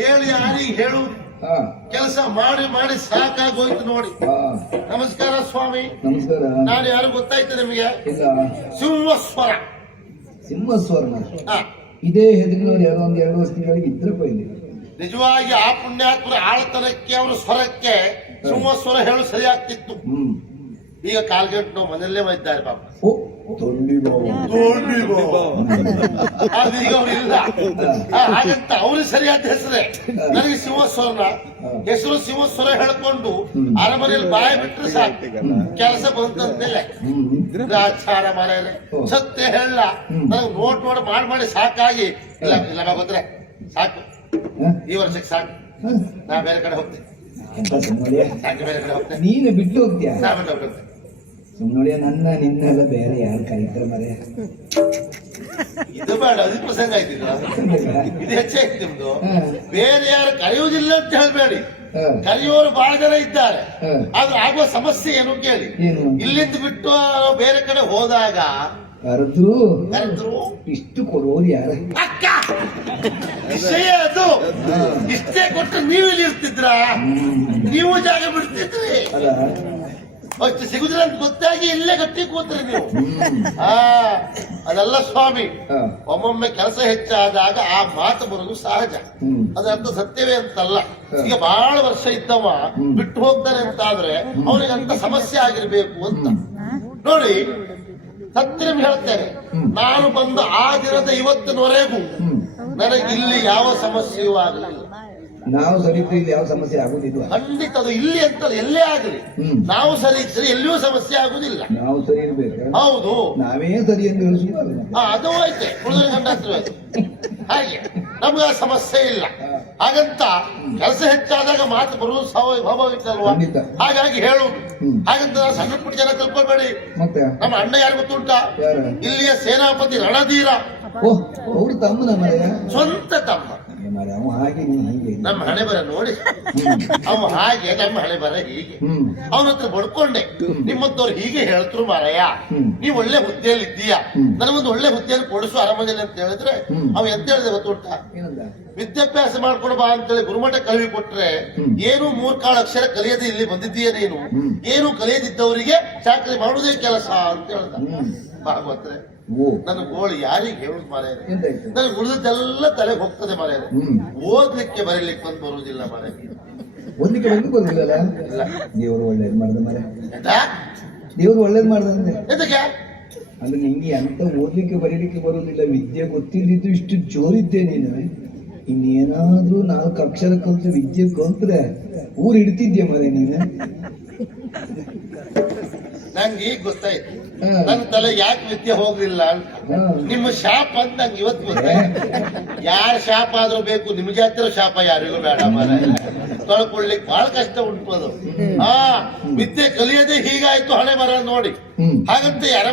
ಹೇಳಿ ಯಾರಿಗೆ ಹೇಳು. ಕೆಲಸ ಮಾಡಿ ಮಾಡಿ ಸಾಕಾಗೋಯ್ತು ನೋಡಿ. ನಮಸ್ಕಾರ ಸ್ವಾಮಿ. ನಮಸ್ಕಾರ. ನಾನು ಯಾರು ಗೊತ್ತಾಯ್ತು ನಿಮಗೆ? ಸಿಂಹಸ್ವರ. ಸಿಂಹಸ್ವರ ಇದೇ ಹೆದರಿನವ್ರು ಯಾರೋ ಒಂದ್ ಎರಡು ವರ್ಷ ತಿಂಗಳಿಗೆ ಇದ್ರಪ್ಪ ಇಲ್ಲಿ ನಿಜವಾಗಿ ಆ ಪುಣ್ಯಾತ್ಮರ ಆಳತನಕ್ಕೆ ಅವರ ಸ್ವರಕ್ಕೆ ಸಿಂಹಸ್ವರ ಹೇಳು ಸರಿಯಾಗ್ತಿತ್ತು. ಆಗ್ತಿತ್ತು ಈಗ ಕಾಲ್ಗಂಟು ಮನೆಯಲ್ಲೇ ಒಯ್ತಾರೆ ಪಾಪ. ಓ ತೊಂಡಿ ಬಾವು ಅದೀಗ ಅವ್ರು ಇಲ್ಲ ಆ, ಹಾಗಂತ ಅವರು ಸರಿಯಾದ ಹೆಸರೇ ನನಗೆ ಸಿಂಹಸ್ವರನ ಹೆಸರು ಸಿಂಹಸ್ವರ ಹೇಳ್ಕೊಂಡು ಅರಮನೆಯಲ್ಲಿ ಬಾಯ ಬಿಟ್ರೆ ಸಾಕು ಕೆಲಸ ಬಂತಂದ್ಮೇಲೆ ಹ್ಮ್ ಗ್ರಾಚಾರ ಮಾರಾಯರೆ ಸತ್ಯ ಹೇಳ ನನಗೆ ನೋಟ್ ನೋಡ್ ಮಾಡಿ ಮಾಡಿ ಸಾಕಾಗಿ ಇಲ್ಲ ಇಲ್ಲ ಬಂದ್ರೆ ಸಾಕು ಈ ವರ್ಷಕ್ಕೆ ಸಾಕು ನಾ ಬೇರೆ ಕಡೆ ಹೋಗ್ತೇನೆ ನೀನು ಬಿಟ್ಟು ಹೋಗ್ತೀಯ ನಾ ಬಿಟ್ಟು ಹೋಗ್ತೇನೆ ಸುಮ್ಮನೆ ನನ್ನ ನಿನ್ನೆಲ್ಲ ಬೇರೆ ಯಾರು ಕರೀತಾರೆ ಮರೆ ಇದು ಬೇಡ ಅದು ಪ್ರಸಂಗ ಆಯ್ತಿಲ್ಲ ಇದು. ಹೆಚ್ಚಾಯ್ತು ನಿಮ್ದು. ಬೇರೆ ಯಾರು ಕರೆಯುವುದಿಲ್ಲ ಅಂತ ಹೇಳ್ಬೇಡಿ. ಕರೆಯುವವರು ಬಹಳ ಜನ ಇದ್ದಾರೆ. ಆದ್ರೆ ಆಗುವ ಸಮಸ್ಯೆ ಏನು ಕೇಳಿ ಇಲ್ಲಿಂದ ಬಿಟ್ಟು ಬೇರೆ ಕಡೆ ಹೋದಾಗ ಕರೆದ್ರು? ಕರೆದ್ರು? ಇಷ್ಟು ಕೊಡೋರು ಯಾರ? ಅಕ್ಕ ವಿಷಯ ಅದು. ಇಷ್ಟೇ ಕೊಟ್ಟು ನೀವು ಇಲ್ಲಿ ಇರ್ತಿದ್ರ? ನೀವು ಜಾಗ ಬಿಡ್ತಿದ್ರಿ. ಅಷ್ಟು ಸಿಗುದಿಲ್ಲ ಅಂತ ಗೊತ್ತಾಗಿ ಇಲ್ಲೇ ಗಟ್ಟಿ ಕೂತ್ರಿ ನೀವು. ಆ ಅದೆಲ್ಲ ಸ್ವಾಮಿ ಒಮ್ಮೊಮ್ಮೆ ಕೆಲಸ ಹೆಚ್ಚಾದಾಗ ಆ ಮಾತು ಬರೋದು ಸಹಜ. ಅದಂತ ಸತ್ಯವೇ ಅಂತಲ್ಲ. ಈಗ ಬಹಳ ವರ್ಷ ಇದ್ದವ ಬಿಟ್ಟು ಹೋಗ್ತಾರೆ ಅಂತ ಆದ್ರೆ ಅವನಿಗೆ ಅಂತ ಸಮಸ್ಯೆ ಆಗಿರ್ಬೇಕು ಅಂತ. ನೋಡಿ ಸತ್ಯ ಹೇಳ್ತೇನೆ. ನಾನು ಬಂದು ಆ ದಿನದ ಇವತ್ತಿನವರೆಗೂ ನನಗೆ ಇಲ್ಲಿ ಯಾವ ಸಮಸ್ಯೆಯೂ ಆಗಲಿಲ್ಲ. ನಾವು ಸರಿದ್ರೆ ಇಲ್ಲಿ ಯಾವ ಸಮಸ್ಯೆ ಆಗುದಿಲ್ಲ ಖಂಡಿತ ಅದು ಇಲ್ಲಿ ಅಂತ ಎಲ್ಲೇ ಆಗಲಿ. ಹ್ಮ್. ನಾವು ಸರಿ ಇದ್ರೆ ಎಲ್ಲಿಯೂ ಸಮಸ್ಯೆ ಆಗುದಿಲ್ಲ ನಾವು ಸರಿ ಇರ್ಬೇಕು. ಹೌದು. ನಾವೇ ಸರಿ ಎಂದು ಹೇಳಿಸುವುದಲ್ಲ ಅದು. ಐತೆ ಉಳಿದ ಹಾಗೆ. ನಮ್ಗೆ ಆ ಸಮಸ್ಯೆ ಇಲ್ಲ. ಹಾಗಂತ ಕೆಲಸ ಹೆಚ್ಚಾದಾಗ ಮಾತು ಬರುವುದು ಸ್ವಾಭಾವಿಕಲ್ವಾ ಖಂಡಿತ. ಹಾಗಾಗಿ ಹೇಳುವುದು ಹ್ಮ್. ಹಾಗಂತ ನಾವು ಸಣ್ಣ ಪುಟ್ಟ ಜನ ತಿಳ್ಕೊಳ್ಬೇಡಿ ಮತ್ತೆ? ನಮ್ಮ ಅಣ್ಣ ಯಾರು ಗೊತ್ತುಂಟ? ಯಾರು? ಇಲ್ಲಿಯ ಸೇನಾಪತಿ ರಣಧೀರ. ಓ ಅವ್ರು ತಮ್ಮನ ಮರೆಯ ಸ್ವಂತ ತಮ್ಮ. ಮರೆ ಅವ ಹಾಗೆ ನೀನು ಹೀಗೆ ನಮ್ಮ ಹಳೆ ಬರ ನೋಡಿ. ಅವ ಹಾಗೆ ನಮ್ಮ ಹಳೆ ಬರ ಹೀಗೆ. ಹ್ಮ್. ಅವನ ಹತ್ರ ಬಡ್ಕೊಂಡೆ. ನಿಮ್ಮತ್ತವ್ರು ಹೀಗೆ ಹೇಳ್ತರು ಮಾರಯ್ಯ. ನೀ ನೀವ್ ಒಳ್ಳೆ ಹುದ್ದೆಯಲ್ಲಿ ಇದ್ದೀಯಾ. ನನಗೊಂದು ಒಳ್ಳೆ ಹುದ್ದೆಯಲ್ಲಿ ಕೊಡಿಸು ಅರಮನೆಯಲ್ಲಿ ಅಂತ ಹೇಳಿದ್ರೆ. ಅವ ಎಂತ ಹೇಳಿದೆ ಗೊತ್ತೋಟ? ವಿದ್ಯಾಭ್ಯಾಸ ಮಾಡ್ಕೊಡ್ಬಾ ಅಂತೇಳಿ ಗುರುಮಠ ಕಲ್ವಿ ಕೊಟ್ರೆ ಏನು ಏನು ಮೂರ್ಕಾಳು ಅಕ್ಷರ ಕಲಿಯದೆ ಇಲ್ಲಿ ಬಂದಿದ್ದೀಯ ನೀನು? ಏನು ಕಲಿಯದಿದ್ದವರಿಗೆ ಚಾಕರಿ ಮಾಡುವುದೇ ಕೆಲಸ ಅಂತ ಹೇಳ್ದ. ಭಾಗವತ್ರೆ. ನನ್ನ ಗೋಳು ಯಾರಿಗೆ ಹೇಳುದು ಮಾರಾಯ ಎಂತಾಯ್ತು ನನಗೆ ಉಳಿದದ್ದೆಲ್ಲ ತಲೆಗೆ ಹೋಗ್ತದೆ ಮಾರಾಯ ಓದ್ಲಿಕ್ಕೆ ಬರೀಲಿಕ್ಕೆ ಬಂದು ಬರುವುದಿಲ್ಲ ಮಾರಾಯ ಒಂದಕ್ಕೆ ಬಂದು ಬಂದಿಲ್ಲ ಇಲ್ಲ. ದೇವರು ಒಳ್ಳೇದು ಮಾಡ್ದ ಮರೆ ದೇವರು ಒಳ್ಳೇದ್ ಮಾಡ್ದ ಅಂದೆ ಅಂದ್ರೆ ನಿಂಗೆ ಅಂತ ಓದ್ಲಿಕ್ಕೆ ಬರೀಲಿಕ್ಕೆ ಬರುವುದಿಲ್ಲ ವಿದ್ಯೆ ಗೊತ್ತಿಲ್ಲದಿದ್ದು ಇಷ್ಟು ಜೋರಿದ್ದೆ ನೀನು. ಇನ್ನೇನಾದ್ರೂ ನಾಲ್ಕು ಅಕ್ಷರ ಕಲ್ತು ವಿದ್ಯೆ ಕಲ್ತ್ರೆ ಊರ್ ಹಿಡ್ತಿದ್ಯ ಮರೆ ನೀನು? ನಂಗೆ ಈಗ ಗೊತ್ತಾಯ್ತು. ನನ್ನ ತಲೆ ಯಾಕೆ ವಿದ್ಯೆ ಹೋಗ್ಲಿಲ್ಲ ಅಂತ. ನಿಮ್ಮ ಶಾಪ ಅಂತ ನಂಗೆ ಇವತ್ತು ಗೊತ್ತೆ? ಯಾರ ಶಾಪ ಆದ್ರೂ ಬೇಕು ನಿಮ್ ಹತ್ತಿರ ಶಾಪ ಯಾರಿಗೂ ಬೇಡ ಮರ ತೊಳ್ಕೊಳ್ಳಿಕ್ ಬಹಳ ಕಷ್ಟ ಉಂಟು ಅದು. ಹಾ ವಿದ್ಯೆ ಕಲಿಯದೆ ಹೀಗಾಯ್ತು ಹಳೆ ಮರ ನೋಡಿ. ಹಾಗಂತ ಯಾರ